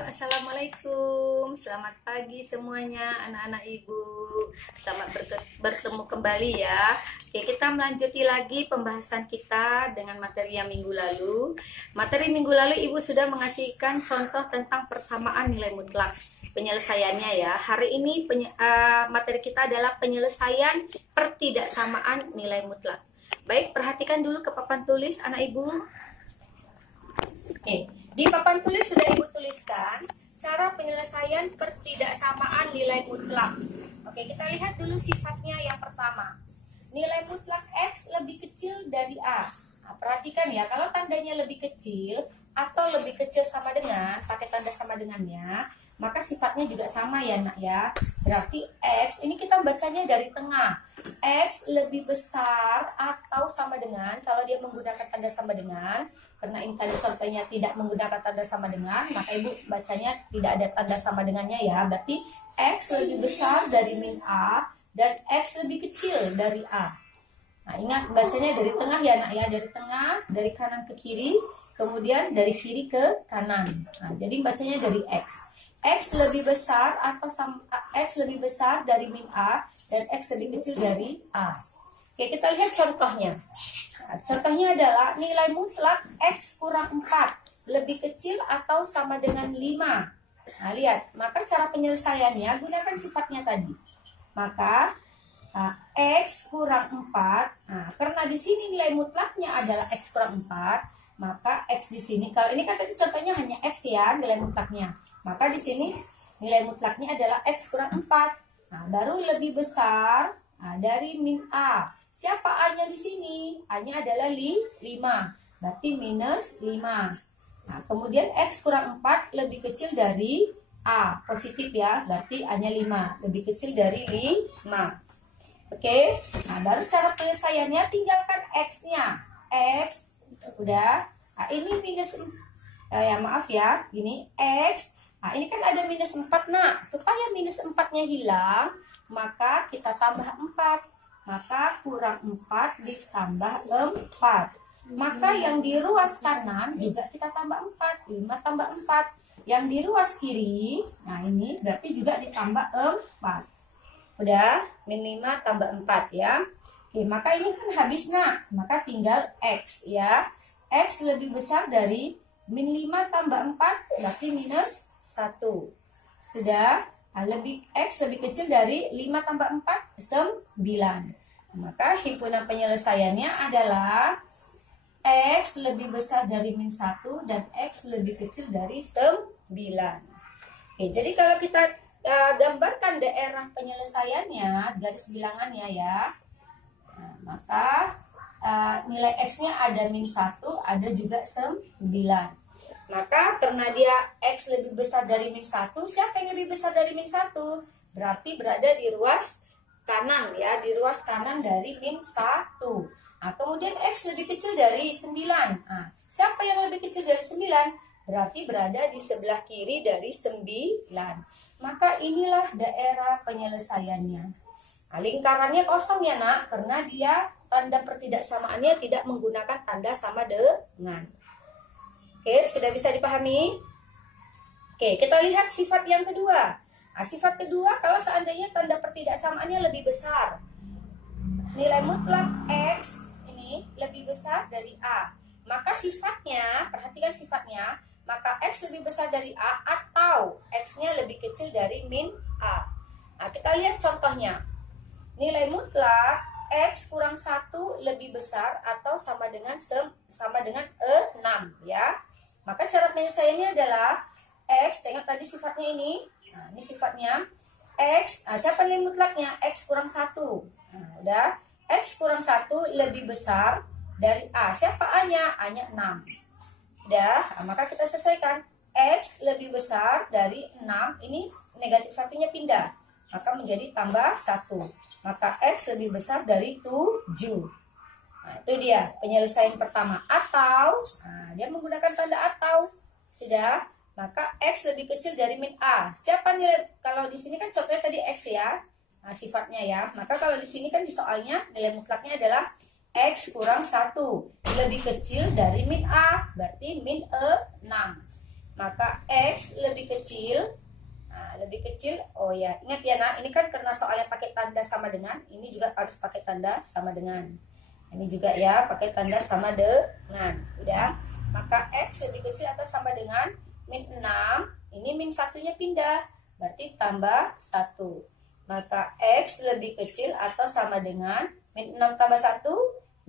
Assalamualaikum. Selamat pagi semuanya anak-anak ibu. Selamat bertemu kembali ya. Oke, kita melanjuti lagi pembahasan kita dengan materi yang minggu lalu. Materi minggu lalu ibu sudah mengasihkan contoh tentang persamaan nilai mutlak. Penyelesaiannya ya. Hari ini materi kita adalah penyelesaian pertidaksamaan nilai mutlak. Baik, perhatikan dulu ke papan tulis anak ibu. Oke, di papan tulis sudah ibu tuliskan cara penyelesaian pertidaksamaan nilai mutlak. Oke, kita lihat dulu sifatnya yang pertama. Nilai mutlak X lebih kecil dari A. Nah, perhatikan ya, kalau tandanya lebih kecil atau lebih kecil sama dengan, pakai tanda sama dengannya, maka sifatnya juga sama ya nak ya. Berarti X, ini kita bacanya dari tengah. X lebih besar atau sama dengan, kalau dia menggunakan tanda sama dengan, karena ini tadi contohnya tidak menggunakan tanda sama dengan, maka ibu bacanya tidak ada tanda sama dengannya ya. Berarti X lebih besar dari min A dan X lebih kecil dari A. Nah, ingat bacanya dari tengah ya nak ya, dari tengah, dari kanan ke kiri, kemudian dari kiri ke kanan. Nah, jadi bacanya dari X. X lebih besar atau X lebih besar dari min A dan X lebih kecil dari A. Oke, kita lihat contohnya. Nah, contohnya adalah nilai mutlak X kurang 4 lebih kecil atau sama dengan 5. Nah, lihat, maka cara penyelesaiannya gunakan sifatnya tadi. Maka X kurang 4, nah, karena di sini nilai mutlaknya adalah X kurang 4, maka X di sini, kalau ini kan tadi contohnya hanya X ya, nilai mutlaknya. Maka di sini nilai mutlaknya adalah X kurang 4. Nah, baru lebih besar dari min A. Siapa A-nya di sini? A-nya adalah 5. Berarti minus 5. Nah, kemudian X kurang 4 lebih kecil dari A. Positif ya. Berarti A-nya 5. Lebih kecil dari 5. Oke. Nah, baru cara penyelesaiannya tinggalkan X-nya. X. Udah. Nah, ini minus. Maaf ya. Ini X. Nah, ini kan ada minus 4 nak. Supaya minus 4-nya hilang, maka kita tambah 4. Maka kurang 4 ditambah 4. Maka yang di ruas kanan juga kita tambah 4. 5 tambah 4. Yang di ruas kiri, nah ini berarti juga ditambah 4. Udah, min 5 tambah 4 ya. Oke, maka ini kan habis nak. Maka tinggal X ya. X lebih besar dari min 5 tambah 4, berarti minus 1. Sudah. X lebih kecil dari 5 tambah 4, 9. Maka himpunan penyelesaiannya adalah X lebih besar dari min 1 dan X lebih kecil dari 9. Oke, jadi kalau kita gambarkan daerah penyelesaiannya, garis bilangannya ya, nah, maka nilai X-nya ada min 1, ada juga 9. Maka karena dia X lebih besar dari min 1, siapa yang lebih besar dari min 1? Berarti berada di ruas kanan ya, di ruas kanan dari min 1. Nah, kemudian X lebih kecil dari 9. Nah, siapa yang lebih kecil dari 9? Berarti berada di sebelah kiri dari 9. Maka inilah daerah penyelesaiannya. Nah, lingkarannya kosong ya nak, karena dia tanda pertidaksamaannya tidak menggunakan tanda sama dengan. Oke, sudah bisa dipahami? Oke, kita lihat sifat yang kedua. Nah, sifat kedua, kalau seandainya tanda pertidaksamaannya lebih besar, nilai mutlak X ini lebih besar dari A, maka sifatnya, perhatikan sifatnya, maka X lebih besar dari A atau X-nya lebih kecil dari min A. Nah, kita lihat contohnya. Nilai mutlak X kurang 1 lebih besar atau sama dengan 6 ya. Maka cara penyelesaiannya adalah X, tengok tadi sifatnya ini. Nah, ini sifatnya X, siapa nilai mutlaknya? X kurang 1. Nah, udah. X kurang 1 lebih besar dari A. Siapa A-nya? A-nya 6. Udah, maka kita selesaikan. X lebih besar dari 6. Ini negatif satunya pindah. Maka menjadi tambah 1. Maka X lebih besar dari 7. Nah, itu dia penyelesaian pertama. Atau, dia menggunakan tanda atau. Sudah, maka X lebih kecil dari min A. Siapa nilai, kalau di sini kan contohnya tadi X ya, sifatnya ya. Maka kalau di sini kan di soalnya nilai mutlaknya adalah X kurang 1 lebih kecil dari min A. Berarti min 6. maka X lebih kecil. Nah, lebih kecil, oh ya, ingat ya nak, ini kan karena soalnya pakai tanda sama dengan, ini juga harus pakai tanda sama dengan. Ini juga ya, pakai tanda sama dengan. Udah, maka X lebih kecil atau sama dengan min 6, ini min satunya pindah, berarti tambah 1. Maka X lebih kecil atau sama dengan min 6 tambah 1,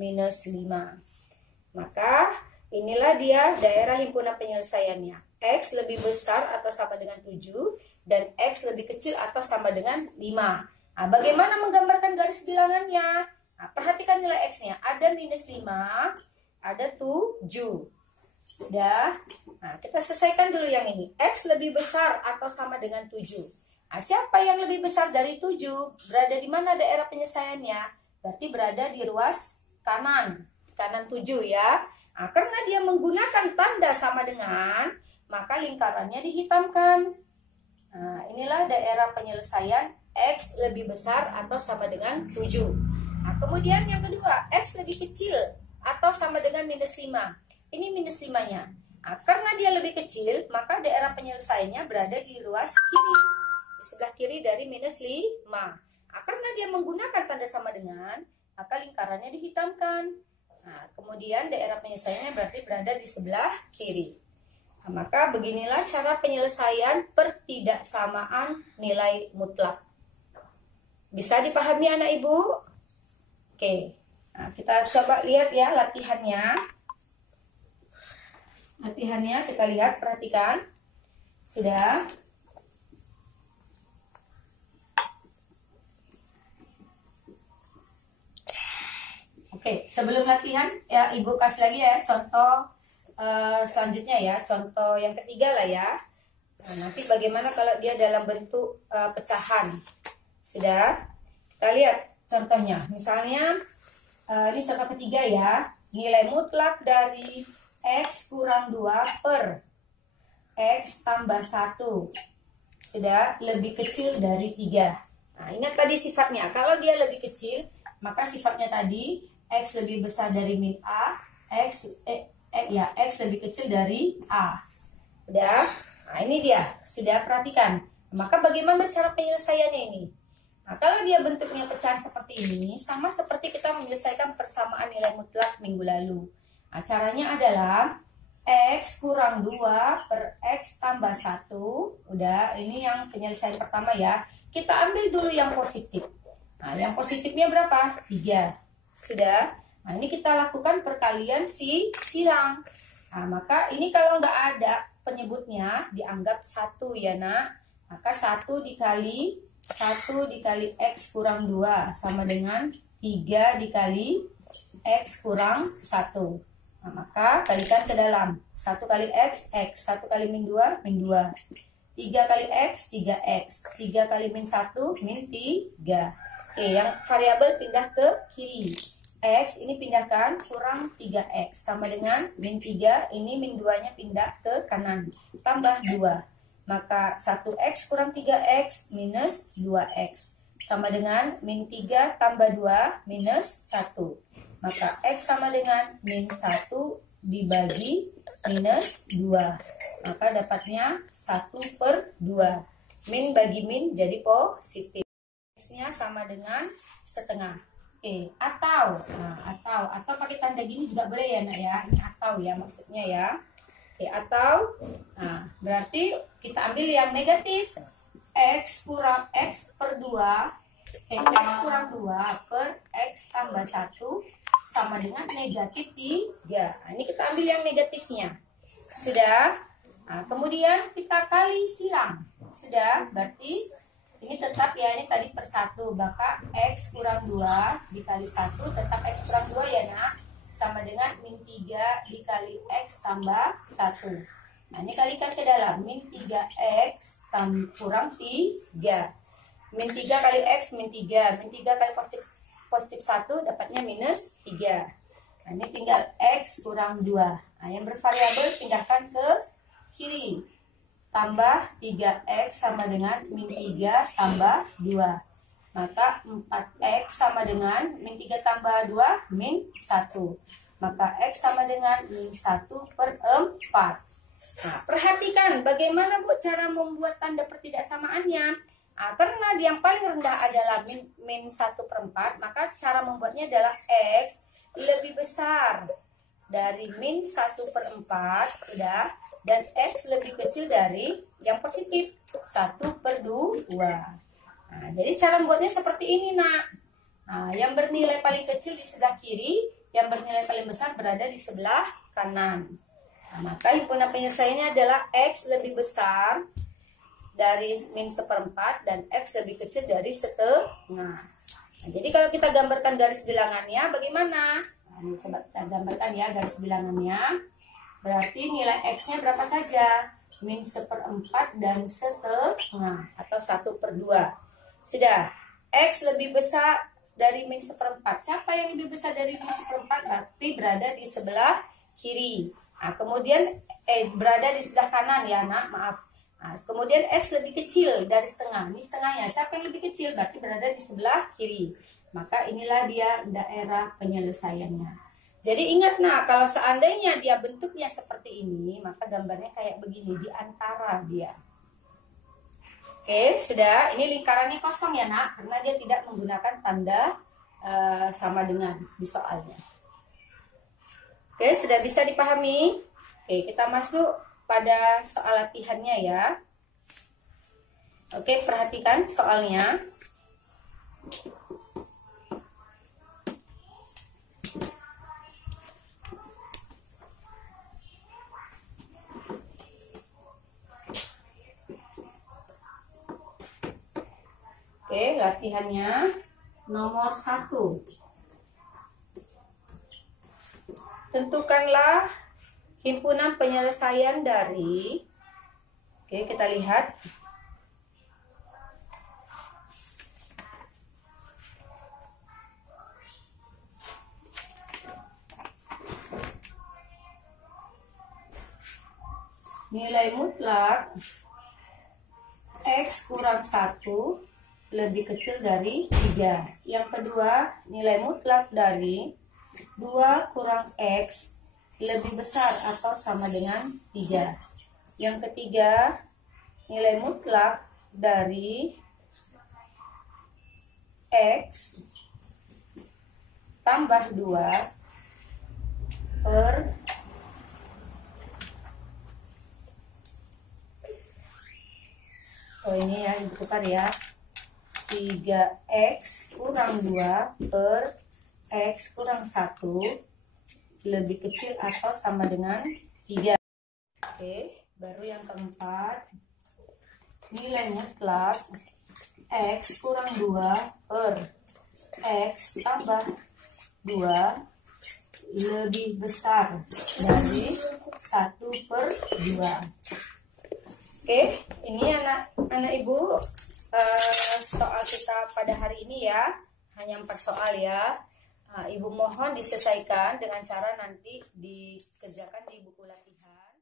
minus 5. Maka inilah dia daerah himpunan penyelesaiannya. X lebih besar atau sama dengan 7 dan X lebih kecil atau sama dengan 5. Nah, bagaimana menggambarkan garis bilangannya? Nah, perhatikan nilai X-nya. Ada minus 5, ada 7. Sudah. Nah, kita selesaikan dulu yang ini. X lebih besar atau sama dengan 7. Nah, siapa yang lebih besar dari 7? Berada di mana daerah penyelesaiannya? Berarti berada di ruas kanan. Kanan 7 ya. Nah, karena dia menggunakan tanda sama dengan, maka lingkarannya dihitamkan. Nah, inilah daerah penyelesaian X lebih besar atau sama dengan 7. Nah, kemudian yang kedua, X lebih kecil atau sama dengan minus 5. Ini minus 5-nya. Nah, karena dia lebih kecil, maka daerah penyelesaiannya berada di ruas kiri. Di sebelah kiri dari minus 5. Nah, karena dia menggunakan tanda sama dengan, maka lingkarannya dihitamkan. Nah, kemudian daerah penyelesaiannya berarti berada di sebelah kiri. Nah, maka beginilah cara penyelesaian pertidaksamaan nilai mutlak. Bisa dipahami anak ibu? Oke, nah, kita coba lihat ya latihannya. Latihannya kita lihat, perhatikan. Sudah? Oke, sebelum latihan ya ibu kasih lagi ya contoh selanjutnya ya, contoh yang ketiga lah ya. Nah, nanti bagaimana kalau dia dalam bentuk pecahan. Sudah? Kita lihat contohnya. Misalnya ini contoh ketiga ya. Nilai mutlak dari X kurang 2 per X tambah 1 sudah lebih kecil dari 3. Nah, ingat tadi sifatnya. Kalau dia lebih kecil, maka sifatnya tadi X lebih besar dari min A, X lebih kecil dari A. Udah? Nah, ini dia. Sudah, perhatikan. Maka bagaimana cara penyelesaiannya ini? Nah, kalau dia bentuknya pecahan seperti ini, sama seperti kita menyelesaikan persamaan nilai mutlak minggu lalu. Nah, caranya adalah X kurang 2 per X tambah 1. Udah, ini yang penyelesaian pertama ya. Kita ambil dulu yang positif. Nah, yang positifnya berapa? 3. Sudah. Nah, ini kita lakukan perkalian silang. Nah, maka ini kalau nggak ada penyebutnya, dianggap 1 ya nak. Maka 1 dikali X kurang 2 sama dengan 3 dikali X kurang 1. Nah, maka kalikan ke dalam. 1 kali X, 1 kali min 2, min 2. 3 kali X, 3X. 3 kali min 1, min 3. Oke, yang variabel pindah ke kiri. X ini pindahkan kurang 3X. Sama dengan min 3, ini min 2-nya pindah ke kanan. Tambah 2. Maka 1X kurang 3X minus 2X. Sama dengan min 3 tambah 2 minus 1. Maka X sama dengan min 1 dibagi minus 2. Maka dapatnya 1 per 2. Min bagi min jadi positif. X-nya sama dengan setengah. Oke, atau pakai tanda gini juga boleh ya nak ya. Ini atau ya maksudnya ya. Oke, atau berarti kita ambil yang negatif. X kurang X per 2. X kurang 2 per X tambah 1 sama dengan negatif 3. Nah, ini kita ambil yang negatifnya. Sudah? Nah, kemudian kita kali silang. Sudah? Berarti ini tetap ya, ini tadi per 1. Maka X kurang 2 dikali 1 tetap X kurang 2 ya nak. Sama dengan min 3 dikali X tambah 1. Nah, ini kalikan ke dalam. Min 3X kurang 3. Min 3 kali X, min 3. Min 3 kali positif 1 dapatnya minus 3. Nah, ini tinggal X kurang 2. Nah, yang bervariabel pindahkan ke kiri. Tambah 3X sama dengan min 3 tambah 2. Maka 4X sama dengan min 3 tambah 2, min 1. Maka X sama dengan min 1 per 4. Nah, perhatikan bagaimana Bu cara membuat tanda pertidaksamaannya. Nah, karena yang paling rendah adalah min 1/4, maka cara membuatnya adalah X lebih besar dari min 1/4, udah, dan X lebih kecil dari yang positif 1/2. Nah, jadi cara membuatnya seperti ini, nak. Nah, yang bernilai paling kecil di sebelah kiri, yang bernilai paling besar berada di sebelah kanan. Nah, maka himpunan penyelesaiannya adalah X lebih besar dari min 1/4 dan X lebih kecil dari 1/2. Nah, jadi kalau kita gambarkan garis bilangannya bagaimana? Nah, ini coba kita gambarkan ya garis bilangannya. Berarti nilai X-nya berapa saja? Min 1/4 dan 1/2 atau 1/2. Sudah, X lebih besar dari min 1/4. Siapa yang lebih besar dari min 1/4? Berarti berada di sebelah kiri. Nah, kemudian berada di sebelah kanan ya, nak, maaf. Nah, kemudian X lebih kecil dari setengah. Ini setengahnya. Siapa yang lebih kecil? Berarti berada di sebelah kiri. Maka inilah dia daerah penyelesaiannya. Jadi ingat, nah, kalau seandainya dia bentuknya seperti ini, maka gambarnya kayak begini, di antara dia. Oke, sudah. Ini lingkarannya kosong ya, nak, karena dia tidak menggunakan tanda sama dengan di soalnya. Oke, sudah bisa dipahami? Oke, kita masuk pada soal latihannya ya. Oke, perhatikan soalnya. Oke, latihannya nomor 1. Tentukanlah himpunan penyelesaian dari, oke, kita lihat. Nilai mutlak X kurang 1 lebih kecil dari 3. Yang kedua, nilai mutlak dari 2 kurang X lebih besar atau sama dengan 3. Yang ketiga, nilai mutlak dari X tambah 2 per ini ya, ditukar ya, 3X kurang 2 per X kurang 1 lebih kecil atau sama dengan 3. Oke, baru yang keempat, nilai mutlak X kurang 2 per X tambah 2 lebih besar dari 1/2. Oke, ini anak ibu soal kita pada hari ini ya, hanya 4 soal ya. Ibu mohon diselesaikan dengan cara nanti dikerjakan di buku latihan.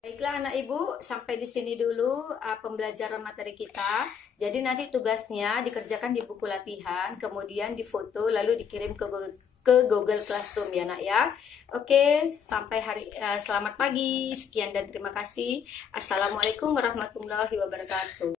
Baiklah anak ibu, sampai di sini dulu pembelajaran materi kita. Jadi nanti tugasnya dikerjakan di buku latihan, kemudian difoto lalu dikirim ke Google Classroom ya, nak ya. Oke, selamat pagi. Sekian dan terima kasih. Assalamualaikum warahmatullahi wabarakatuh.